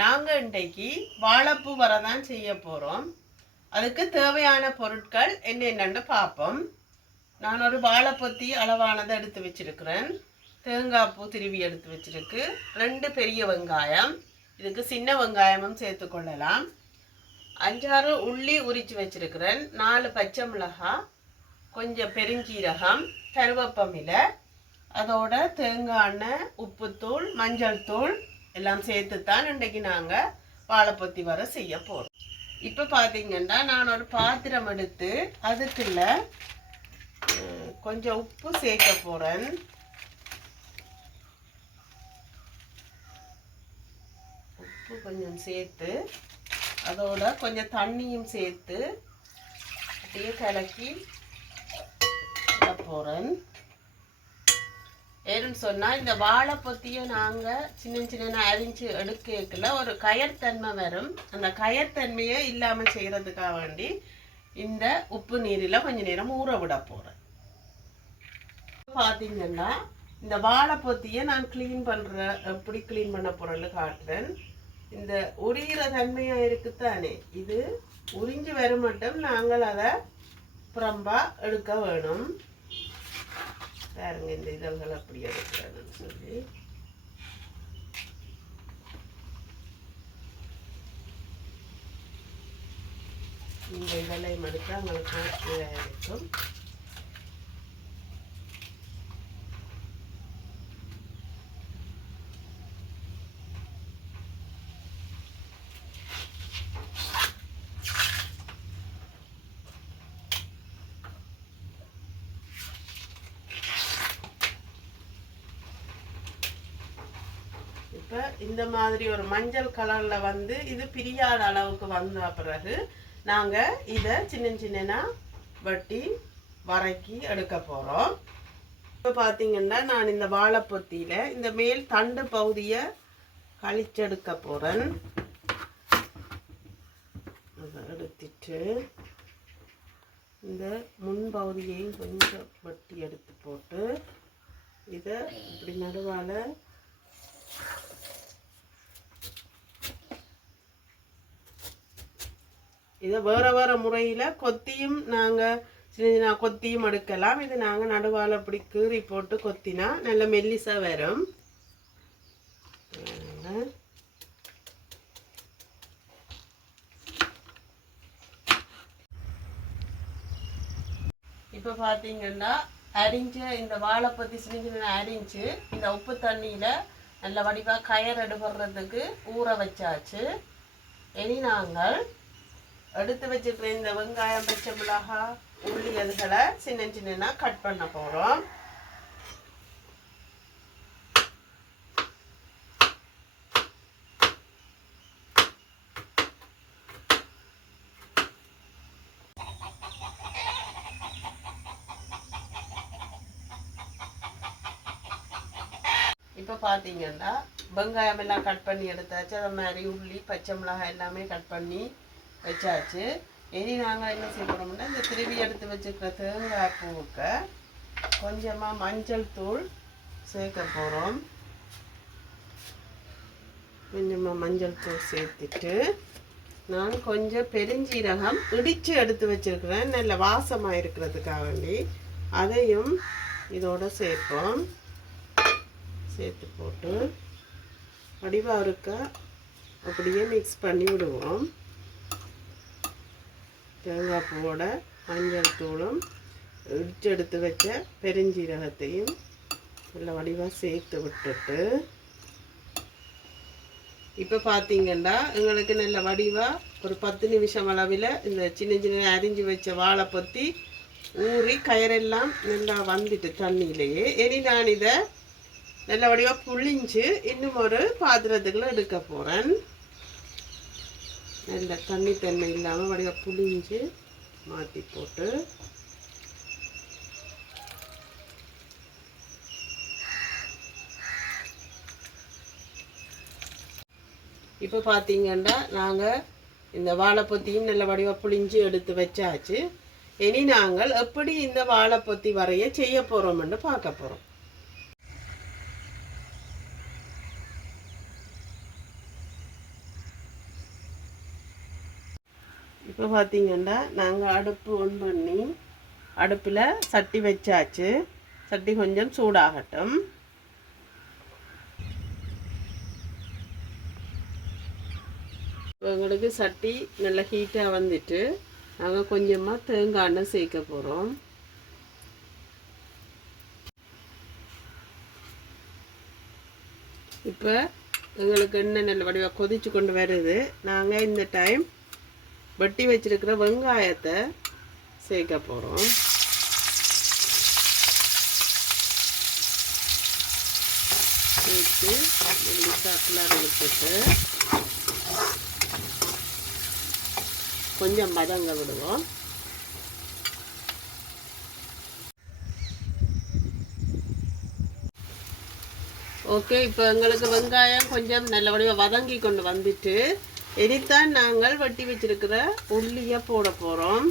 நாங்கள் இன்றைக்கு வாழைப்பூ வரதான் செய்ய போகிறோம் அதுக்கு தேவையான பொருட்கள் என்னென்னு பார்ப்போம். நான் ஒரு வாழைப்பொத்தி அளவானதை எடுத்து வச்சிருக்கிறேன். தேங்காய் பூ திருவி எடுத்து வச்சிருக்கு. ரெண்டு பெரிய வெங்காயம். இதுக்கு சின்ன வெங்காயமும் சேர்த்து கொள்ளலாம். அஞ்சாறு உள்ளி உரித்து வச்சிருக்கிறேன். நாலு பச்சை மிளகாய் கொஞ்சம் பெருஞ்சீரகம் கருவேப்பமிலை அதோட தேங்காய் எண்ணெய் உப்புத்தூள் மஞ்சள் தூள் எல்லாம் சேர்த்து தான் இன்றைக்கு நாங்கள் வாழைப்பத்தி வர செய்ய போகிறோம் இப்போ பார்த்தீங்கன்னா நான் ஒரு பாத்திரம் எடுத்து அதுக்குள்ள கொஞ்சம் உப்பு சேர்க்க போகிறேன் உப்பு கொஞ்சம் சேர்த்து அதோட கொஞ்சம் தண்ணியும் சேர்த்து அப்படியே கலக்கி போகிறேன் ஏன்னு சொன்னால் இந்த வாழை வாழைப்பொத்தியை நாங்கள் சின்ன சின்ன அரிஞ்சு எடுக்கல ஒரு கயர்த்தன்மை வரும். அந்த கயர்த்தன்மையை இல்லாமல் செய்கிறதுக்காக வேண்டி இந்த உப்பு நீரில் கொஞ்ச நேரம் ஊற விட போகிறேன் பார்த்தீங்கன்னா இந்த வாழை வாழைப்பொத்தியை நான் க்ளீன் பண்ணுற எப்படி க்ளீன் பண்ண போகிறேன்னு காட்டுறேன். இந்த உரிகிற தன்மையாக இருக்குத்தானே? இது உறிஞ்சு வர மட்டும் நாங்கள் அதை புறம்பாக எடுக்க வேணும். பாருங்க இந்த இதழ்கள் அப்படி எடுக்கிறேன்னு சொல்லி. இந்த இதழை மடுத்தால் உங்களுக்கு இருக்கும். இப்போ இந்த மாதிரி ஒரு மஞ்சள் கலரில் வந்து இது பிரியாத அளவுக்கு வந்த பிறகு நாங்கள் இதை சின்ன சின்னனா வட்டி வரைக்கி எடுக்க போகிறோம் இப்போ பார்த்தீங்கன்னா நான் இந்த வாழைப்பொத்தியில் இந்த மேல் தண்டு பகுதியை கழிச்செடுக்க போகிறேன் அதை எடுத்துட்டு இந்த முன்பகுதியையும் கொஞ்சம் வட்டி எடுத்து போட்டு இதை இப்படி நடுவால் இதை வேறு வேறு முறையில் கொத்தியும் நாங்கள் சின்ன சின்ன கொத்தியும் எடுக்கலாம் இது நாங்கள் நடுவால் அப்படி கீறி போட்டு கொத்தினா நல்ல மெல்லிசாக வரும். இப்போ பார்த்தீங்கன்னா அரிஞ்ச இந்த வாழைப்பத்தி சின்ன சின்ன அரிஞ்சு இந்த உப்பு தண்ணியில் நல்ல வடிவாக கயர் எடுபடுறதுக்கு ஊற வச்சாச்சு. இனி நாங்கள் எடுத்து வச்சிருக்கிற இந்த வெங்காயம் பச்சை மிளகா உள்ளி அதுகளை சின்ன சின்னனா கட் பண்ண போகிறோம் இப்போ பார்த்தீங்கன்னா வெங்காயம் எல்லாம் கட் பண்ணி எடுத்தாச்சு. அது மாதிரி உள்ளி பச்சை மிளகாய் எல்லாமே கட் பண்ணி வச்சாச்சு. இனி நாங்கள் என்ன செய்ய இந்த திருவி எடுத்து வச்சுருக்கிற தேங்காய் பூவுக்கு கொஞ்சமாக மஞ்சள் தூள் சேர்க்க போகிறோம் கொஞ்சமாக மஞ்சள் தூள் சேர்த்துட்டு நான் கொஞ்சம் பெருஞ்சீரகம் இடித்து எடுத்து வச்சுருக்குறேன். நல்ல வாசமாக இருக்கிறதுக்காக வேண்டி அதையும் இதோட சேர்ப்போம். சேர்த்து போட்டு வடிவாக இருக்க அப்படியே மிக்ஸ் பண்ணி விடுவோம். தேங்காய் பூவோட மஞ்சள் தூளும் இடிச்செடுத்து வச்ச பெருஞ்சீரகத்தையும் நல்ல வடிவாக சேர்த்து விட்டுட்டு இப்போ பார்த்தீங்கன்னா எங்களுக்கு நல்ல வடிவாக ஒரு பத்து நிமிஷம் அளவில் இந்த சின்ன சின்ன அரிஞ்சு வச்ச வாழை பற்றி ஊறி கயிறெல்லாம் நல்லா வந்துட்டு தண்ணியிலேயே. இனி நான் இதை நல்ல வடிவாக புளிஞ்சு இன்னும் ஒரு பாத்திரத்துக்குள்ளே எடுக்க போகிறேன் நல்ல தண்ணி தன்மை இல்லாமல் வடிவாக புளிஞ்சு மாற்றி போட்டு. இப்போ பார்த்தீங்கன்னா நாங்கள் இந்த வாழைப்பொத்தியும் நல்ல வடிவாக புளிஞ்சு எடுத்து வச்சாச்சு. இனி நாங்கள் எப்படி இந்த வாழைப்பொத்தி வரைய செய்ய போகிறோம்னு பார்க்க போகிறோம் இப்போ பார்த்தீங்கன்னா நாங்கள் அடுப்பு ஒன் பண்ணி அடுப்பில் சட்டி வச்சாச்சு. சட்டி கொஞ்சம் சூடாகட்டும். இப்போ எங்களுக்கு சட்டி நல்லா ஹீட்டாக வந்துட்டு நாங்கள் கொஞ்சமாக தேங்காய் எண்ணெய் சேர்க்க போகிறோம் இப்போ எங்களுக்கு எண்ணெய் நல்ல வடிவாக கொதிச்சு கொண்டு வருது. நாங்கள் இந்த டைம் வெட்டி வச்சிருக்கிற வெங்காயத்தை சேர்க்க போகிறோம் சேர்த்து மெல்லிசா விட்டுட்டு கொஞ்சம் பதங்க விடுவோம். ஓகே இப்போ எங்களுக்கு வெங்காயம் கொஞ்சம் நல்லபடியாக வதங்கி கொண்டு வந்துட்டு இனித்தான் நாங்கள் வட்டி வச்சிருக்கிற உள்ளியை போட போகிறோம்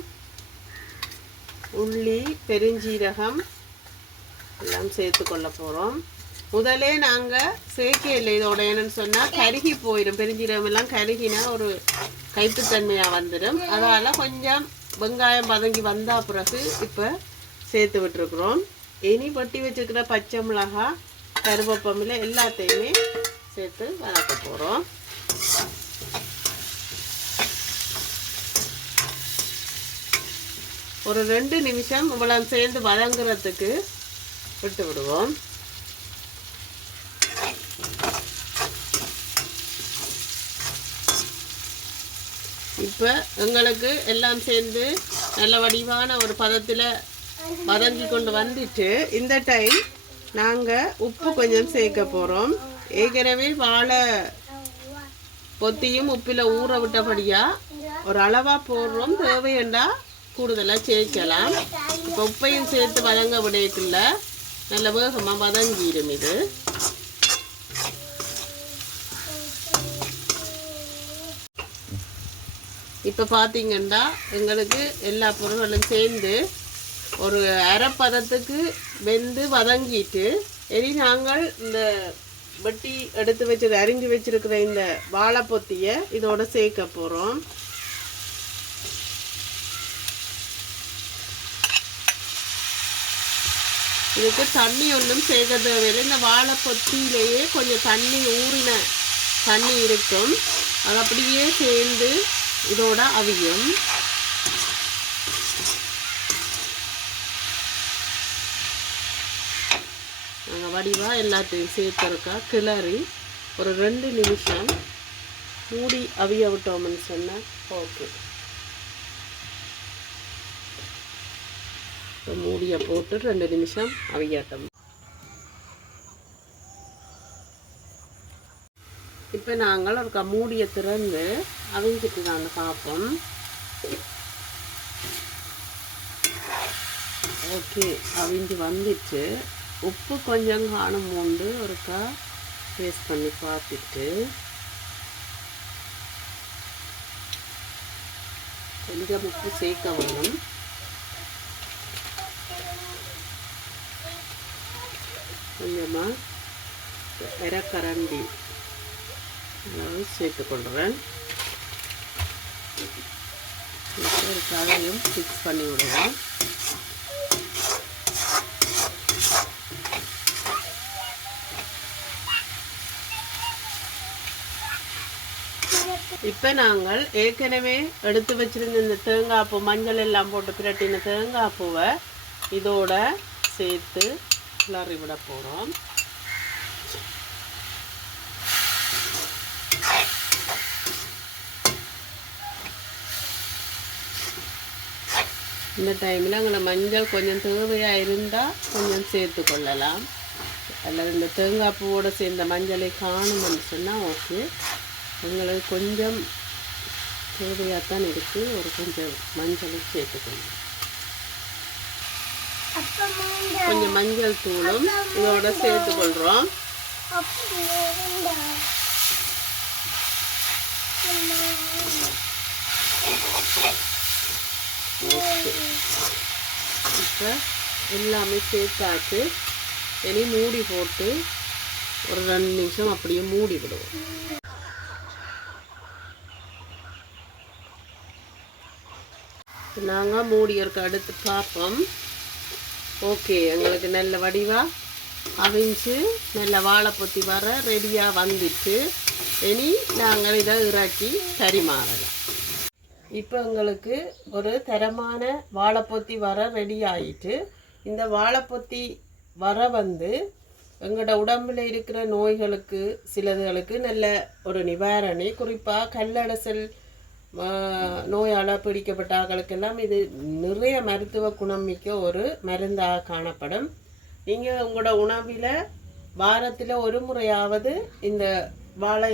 உள்ளி பெருஞ்சீரகம் எல்லாம் சேர்த்து கொள்ள போகிறோம் முதலே நாங்கள் சேர்க்கையில் இதோட என்னன்னு சொன்னால் கருகி போயிடும். பெருஞ்சீரகம் எல்லாம் கருகினா ஒரு கைப்புத்தன்மையாக வந்துடும். அதனால் கொஞ்சம் வெங்காயம் வதங்கி வந்தால் பிறகு இப்போ சேர்த்து விட்டுருக்குறோம். இனி வெட்டி வச்சிருக்கிற பச்சை மிளகாய் கருவேப்பமில்லை எல்லாத்தையுமே சேர்த்து வளர்க்க போகிறோம் ஒரு ரெண்டு நிமிஷம் இவ்வளவு சேர்ந்து வதங்குறதுக்கு விட்டு விடுவோம். இப்போ எங்களுக்கு எல்லாம் சேர்ந்து நல்ல வடிவான ஒரு பதத்தில் வதங்கி கொண்டு வந்துட்டு இந்த டைம் நாங்கள் உப்பு கொஞ்சம் சேர்க்க போகிறோம் ஏற்கனவே வாழை பொத்தியும் உப்பில் ஊற விட்டபடியாக ஒரு அளவாக போடுறோம். தேவையண்டா கூடுதலாக சேர்க்கலாம் இப்போ உப்பையும் சேர்த்து வதங்க விடையக்குள்ள நல்ல வேகமாக வதங்கிடும் இது இப்போ பார்த்தீங்கன்னா எங்களுக்கு எல்லா பொருள்களும் சேர்ந்து ஒரு அரைப்பதத்துக்கு வெந்து வதங்கிட்டு இனி நாங்கள் இந்த வெட்டி எடுத்து வச்சு அரிஞ்சு வச்சிருக்கிற இந்த வாழைப்பொத்தியை இதோட சேர்க்க போகிறோம் இதுக்கு தண்ணி ஒன்றும் சேர்க்க தேவையில்லை இந்த வாழைப்பொத்தியிலேயே கொஞ்சம் தண்ணி ஊறின தண்ணி இருக்கும். அது அப்படியே சேர்ந்து இதோட அவியும். நாங்கள் வடிவாக எல்லாத்தையும் சேர்த்துருக்கா. கிளறி ஒரு ரெண்டு நிமிஷம் மூடி அவிய விட்டோம்னு சொன்னால் ஓகே மூடியை போட்டு ரெண்டு நிமிஷம் அவியட்டும். இப்போ நாங்கள் ஒரு மூடியை திறந்து அவிஞ்சிட்டு நாங்கள் பார்ப்போம். ஓகே அவிஞ்சு வந்துச்சு. உப்பு கொஞ்சம் காணும் உண்டு ஒருக்கா டேஸ்ட் பண்ணி பார்த்துட்டு. கொஞ்சம் உப்பு சேர்க்க வேணும். கொஞ்சமாக இறக்கரண்டி அளவு சேர்த்துக்கொள்கிறேன் ஒரு கதையும் ஃபிக்ஸ் பண்ணி விடுவோம் இப்போ நாங்கள் ஏற்கனவே எடுத்து வச்சிருந்த இந்த தேங்காய் பூ மஞ்சள் எல்லாம் போட்டு பிரட்டின தேங்காய் பூவை இதோட சேர்த்து கிளறி விட போகிறோம் இந்த டைமில் உங்களை மஞ்சள் கொஞ்சம் தேவையாக இருந்தால் கொஞ்சம் சேர்த்து கொள்ளலாம். அல்லது இந்த தேங்காய் பூவோடு சேர்ந்த மஞ்சளை காணும்னு சொன்னால் ஓகே எங்களுக்கு கொஞ்சம் தேவையாக தான் இருக்குது ஒரு கொஞ்சம் மஞ்சளை சேர்த்துக்கணும் கொஞ்சம் மஞ்சள் தூளும் இதோட சேர்த்துக்கொள்கிறோம் ஓகே. இப்போ எல்லாமே சேர்த்தாச்சு. இனி மூடி போட்டு ஒரு ரெண்டு நிமிஷம் அப்படியே மூடி விடுவோம். நாங்கள் மூடியருக்கு அடுத்து பார்ப்போம் ஓகே எங்களுக்கு நல்ல வடிவா அவிஞ்சு நல்ல வாழைப்பொத்தி வர ரெடியாக வந்துட்டு இனி நாங்கள் இதை இறக்கி பரிமாறலாம் இப்போ எங்களுக்கு ஒரு தரமான வாழைப்பொத்தி வர ரெடி ஆயிட்டு இந்த வாழைப்பொத்தி வர வந்து எங்களோட உடம்பில் இருக்கிற நோய்களுக்கு சிலதுகளுக்கு நல்ல ஒரு நிவாரணி. குறிப்பாக கல்லடசல் நோயால் பிடிக்கப்பட்ட ஆட்களுக்கெல்லாம் இது நிறைய மருத்துவ குணம் மிக்க ஒரு மருந்தாக காணப்படும். நீங்கள் உங்களோட உணவில் வாரத்தில் ஒரு முறையாவது இந்த வாழை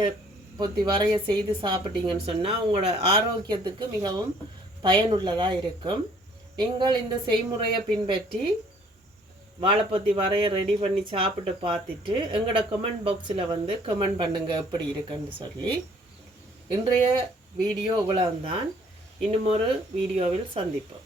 பொத்தி வரைய செய்து சாப்பிட்டீங்கன்னு சொன்னால் உங்களோட ஆரோக்கியத்துக்கு மிகவும் பயனுள்ளதாக இருக்கும். நீங்கள் இந்த செய்முறையை பின்பற்றி வாழைப்பத்தி வரைய ரெடி பண்ணி சாப்பிட்டு பார்த்துட்டு எங்களோட கமெண்ட் பாக்ஸில் வந்து கமெண்ட் பண்ணுங்கள் எப்படி இருக்குன்னு சொல்லி. இன்றைய வீடியோ இவ்வளவுதான். இன்னும் ஒரு வீடியோவில் சந்திப்போம்.